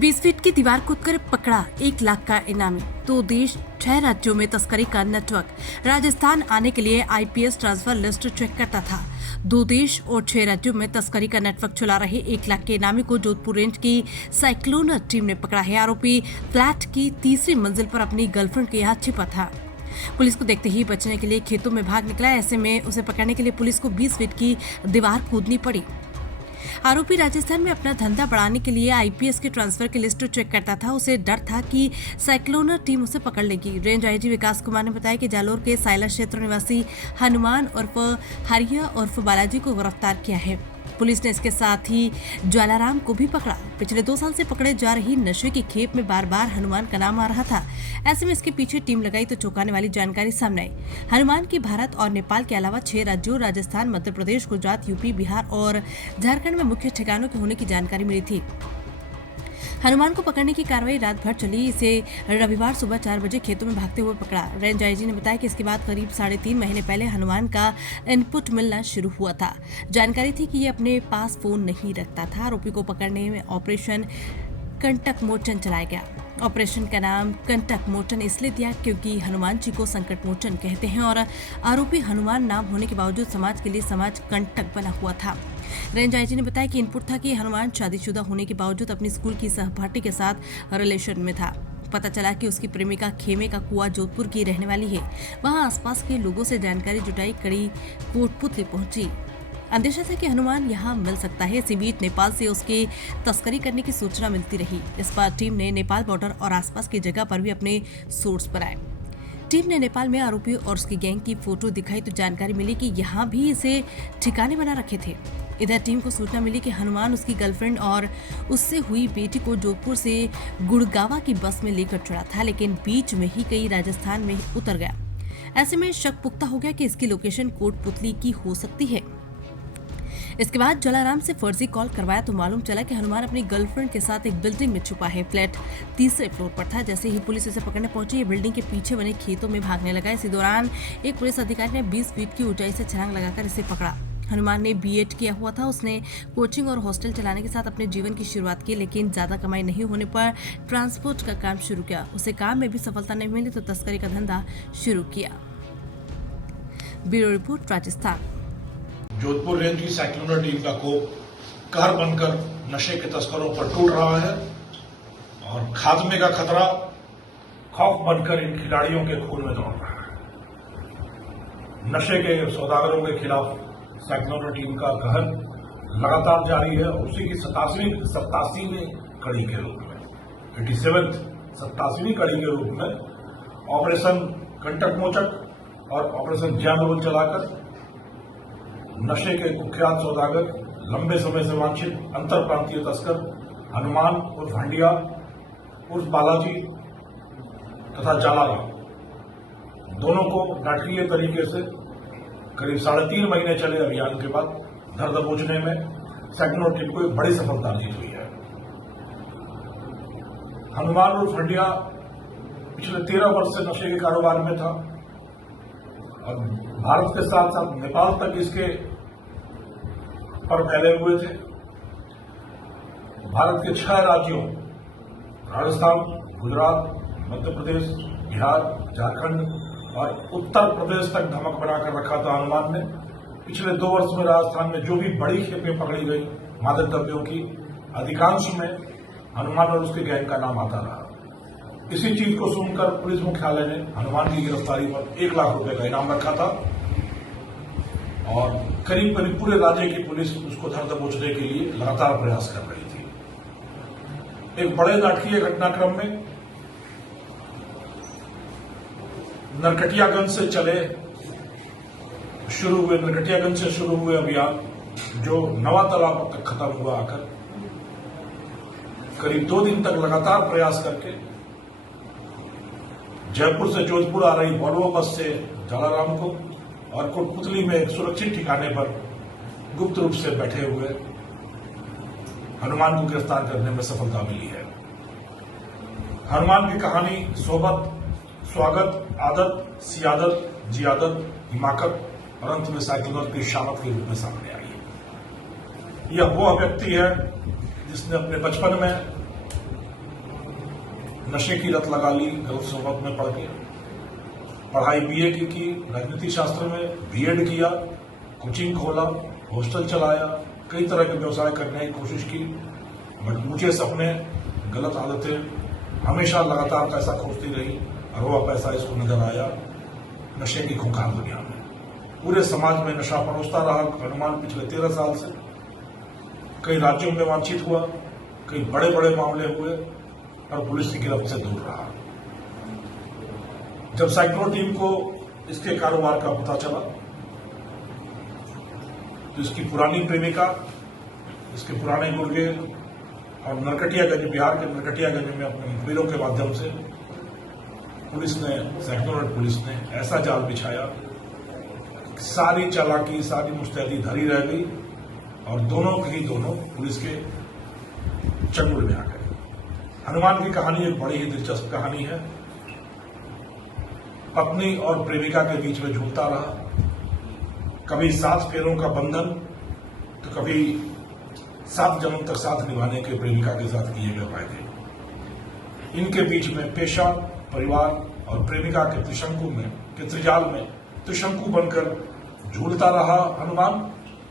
20 feet की दीवार कूदकर पकड़ा 1 लाख का इनामी। 2 देश 6 राज्यों में तस्करी का नेटवर्क। राजस्थान आने के लिए आईपीएस ट्रांसफर लिस्ट चेक करता था। 2 देश और 6 राज्यों में तस्करी का नेटवर्क चला रहे 1 लाख के इनामी को जोधपुर रेंज की साइक्लोन टीम ने पकड़ा है। आरोपी फ्लैट की तीसरी मंजिल पर अपनी गर्लफ्रेंड के यहाँ छिपा था। पुलिस को देखते ही बचने के लिए खेतों में भाग निकला। ऐसे में उसे पकड़ने के लिए पुलिस को 20 फीट की दीवार कूदनी पड़ी। आरोपी राजस्थान में अपना धंधा बढ़ाने के लिए आईपीएस के ट्रांसफर की लिस्ट चेक करता था। उसे डर था कि साइक्लोन टीम उसे पकड़ लेगी। रेंज आईजी विकास कुमार ने बताया कि जालोर के साइला क्षेत्र निवासी हनुमान उर्फ हरिया उर्फ बालाजी को गिरफ्तार किया है। पुलिस ने इसके साथ ही ज्वालाराम को भी पकड़ा। पिछले 2 साल से पकड़े जा रही नशे की खेप में बार बार हनुमान का नाम आ रहा था। ऐसे में इसके पीछे टीम लगाई तो चौंकाने वाली जानकारी सामने आई। हनुमान की भारत और नेपाल के अलावा 6 राज्यों राजस्थान, मध्य प्रदेश, गुजरात, यूपी, बिहार और झारखंड में मुख्य ठिकानों के होने की जानकारी मिली थी। हनुमान को पकड़ने की कार्रवाई रात भर चली। इसे रविवार सुबह 4 बजे खेतों में भागते हुए पकड़ा। रेंज आईजी ने बताया कि इसके बाद करीब 3.5 महीने पहले हनुमान का इनपुट मिलना शुरू हुआ था। जानकारी थी कि ये अपने पास फोन नहीं रखता था। आरोपी को पकड़ने में ऑपरेशन कंटक मोचन चलाया गया। ऑपरेशन का नाम कंटक मोचन इसलिए दिया क्योंकि हनुमान जी को संकट मोचन कहते हैं और आरोपी हनुमान नाम होने के बावजूद समाज के लिए समाज कंटक बना हुआ था। रेंज आईजी ने बताया कि इनपुट था कि हनुमान शादीशुदा होने के बावजूद अपनी स्कूल की सहपाठी के साथ रिलेशन में था। पता चला कि उसकी प्रेमिका खेमे का कुआं जोधपुर की रहने वाली है। वहां आसपास के लोगों से जानकारी जुटाई, कड़ी कोटपुतली पहुंची। अंदेशा था कि हनुमान यहाँ मिल सकता है। इसी बीच नेपाल से उसकी तस्करी करने की सूचना मिलती रही। इस बार टीम ने नेपाल बॉर्डर और आसपास की जगह पर भी अपने सोर्स पर आए। टीम ने नेपाल में आरोपी और उसकी गैंग की फोटो दिखाई तो जानकारी मिली कि यहाँ भी इसे ठिकाने बना रखे थे। इधर टीम को सूचना मिली कि हनुमान उसकी गर्लफ्रेंड और उससे हुई बेटी को जोधपुर से गुड़गावा की बस में लेकर चढ़ा था, लेकिन बीच में ही कहीं राजस्थान में उतर गया। ऐसे में शक पुख्ता हो गया कि इसकी लोकेशन कोटपुतली की हो सकती है। इसके बाद ज्वालाराम से फर्जी कॉल करवाया तो मालूम चला कि हनुमान अपनी गर्लफ्रेंड के साथ एक बिल्डिंग में छुपा है। फ्लैट 3रे फ्लोर पर था। जैसे ही पुलिस इसे पकड़ने पहुंची, ये बिल्डिंग के पीछे बने खेतों में भागने लगा। इसी दौरान एक पुलिस अधिकारी ने 20 फीट की ऊंचाई से छलांग लगाकर इसे पकड़ा। हनुमान ने बीएड किया हुआ था। उसने कोचिंग और हॉस्टल चलाने के साथ अपने जीवन की शुरुआत की, लेकिन ज्यादा कमाई नहीं होने पर ट्रांसपोर्ट का काम शुरू किया। उसे काम में भी सफलता नहीं मिली तो तस्करी का धंधा शुरू किया। Bureau report, Rajasthan. Jodhpur range की साइक्लोन टीम का कोप कहर बनकर नशे के तस्करों पर टूट रहा है और खात्मे का खतरा खौफ बनकर इन खिलाड़ियों के खून में दौड़ रहा है। नशे के सौदागरों के खिलाफ साइक्लोन टीम का कहर लगातार जारी है। उसी की 87वीं कड़ी के रूप में 87वीं कड़ी के रूप में ऑपरेशन कंटक मोचक और ऑपरेशन जैम चलाकर नशे के कुख्यात सौदागर, लंबे समय से वांछित अंतर प्रांतीय तस्कर हनुमान उर्फ हंडिया उर्फ बालाजी तथा जालाराम, दोनों को नाटकीय तरीके से करीब 3.5 महीने चले अभियान के बाद धर दबोचने में साइक्लोन टीम को एक बड़ी सफलता अर्जित हुई है। हनुमान उर्फ हंडिया पिछले 13 वर्ष से नशे के कारोबार में था और भारत के साथ साथ नेपाल तक इसके पर फैले हुए थे। भारत के 6 राज्यों राजस्थान, गुजरात, मध्य प्रदेश, बिहार, झारखंड और उत्तर प्रदेश तक धमक बनाकर रखा था हनुमान ने। पिछले 2 वर्ष में राजस्थान में जो भी बड़ी खेपें पकड़ी गई मादक द्रव्यों की, अधिकांश में हनुमान और उसके गैंग का नाम आता रहा। इसी चीज को सुनकर पुलिस मुख्यालय ने हनुमान की गिरफ्तारी पर 1 लाख रुपए का इनाम रखा था और करीब पूरे राज्य की पुलिस उसको धर दबोचने के लिए लगातार प्रयास कर रही थी। एक बड़े नाटकीय घटनाक्रम में नरकटियागंज से शुरू हुए अभियान जो नवा तालाब तक खत्म हुआ आकर करीब 2 दिन तक लगातार प्रयास करके जयपुर से जोधपुर आ रही वॉल्वो बस से जालाराम को और कोटपुतली में एक सुरक्षित ठिकाने पर गुप्त रूप से बैठे हुए हनुमान को गिरफ्तार करने में सफलता मिली है। हनुमान की कहानी सोबत, स्वागत, आदत, सियादत, जियादत, हिमाकत और अंत में साइक्लोन की शामत के रूप में सामने आई है। यह वो व्यक्ति है जिसने अपने बचपन में नशे की लत लगा ली गलत सोबत में पढ़ के, पढ़ाई बीए की राजनीति शास्त्र में, बीएड किया, कोचिंग खोला, हॉस्टल चलाया, कई तरह के व्यवसाय करने की कोशिश की, बट ऊंचे सपने, गलत आदतें, हमेशा लगातार पैसा खोजती रही और वह पैसा इसको नजर आया नशे की खूंखार दुनिया में। पूरे समाज में नशा परोसता रहा अनुमान पिछले 13 साल से। कई राज्यों में वांछित हुआ, कई बड़े बड़े मामले हुए और पुलिस की गिरफ्त से दूर रहा। जब साइक्लोन टीम को इसके कारोबार का पता चला तो इसकी पुरानी प्रेमिका, इसके पुराने गुर्गे और नरकटियागंज, बिहार के नरकटियागंज में अपने मुखबिरों के माध्यम से पुलिस ने, साइक्लोन पुलिस ने ऐसा जाल बिछाया, सारी चालाकी, सारी मुस्तैदी धरी रह गई और दोनों पुलिस के चंगुल में आ गए। हनुमान की कहानी एक बड़ी ही दिलचस्प कहानी है। पत्नी और प्रेमिका के बीच में झूलता रहा, कभी 7 फेरों का बंधन तो कभी 7 जन्म तक साथ निभाने के प्रेमिका के साथ किए गए वायदे। इनके बीच में पेशा, परिवार और प्रेमिका के त्रिजाल में त्रिशंकु बनकर झूलता रहा हनुमान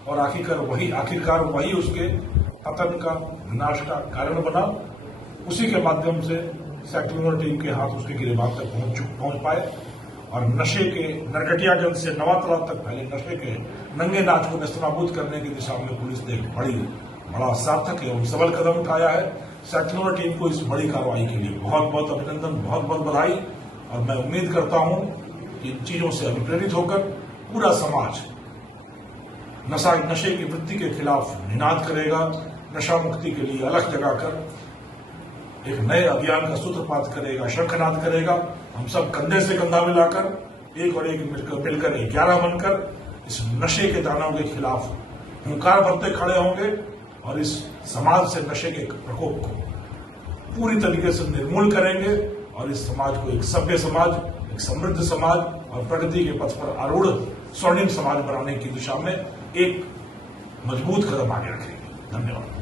और आखिरकार वही उसके पतन का, विनाश का कारण बना। उसी के माध्यम से साइक्लोन टीम के हाथ उसके गिरबान तक पहुंच पाए और नशे के नरकटियागंज से नवातला तक फैले नशे के नंगे नाच को नेस्तनाबूद करने की दिशा में पुलिस ने एक बड़ा सार्थक एवं सबल कदम उठाया है। साइक्लोन टीम को इस बड़ी कार्रवाई के लिए बहुत बहुत अभिनंदन, बहुत बहुत बधाई। और मैं उम्मीद करता हूं कि इन चीजों से अभिप्रेरित होकर पूरा समाज नशे की वृत्ति के खिलाफ निनाद करेगा, नशा मुक्ति के लिए अलख जगाकर एक नए अभियान का सूत्रपात करेगा, शंखनाद करेगा। हम सब कंधे से कंधा मिलाकर एक और एक मिलकर 11 बनकर इस नशे के दानव के खिलाफ हुंकार भरते खड़े होंगे और इस समाज से नशे के प्रकोप को पूरी तरीके से निर्मूल करेंगे और इस समाज को एक सभ्य समाज, एक समृद्ध समाज और प्रगति के पथ पर आरूढ़ स्वर्णिम समाज बनाने की दिशा में एक मजबूत कदम आगे रखेंगे। धन्यवाद।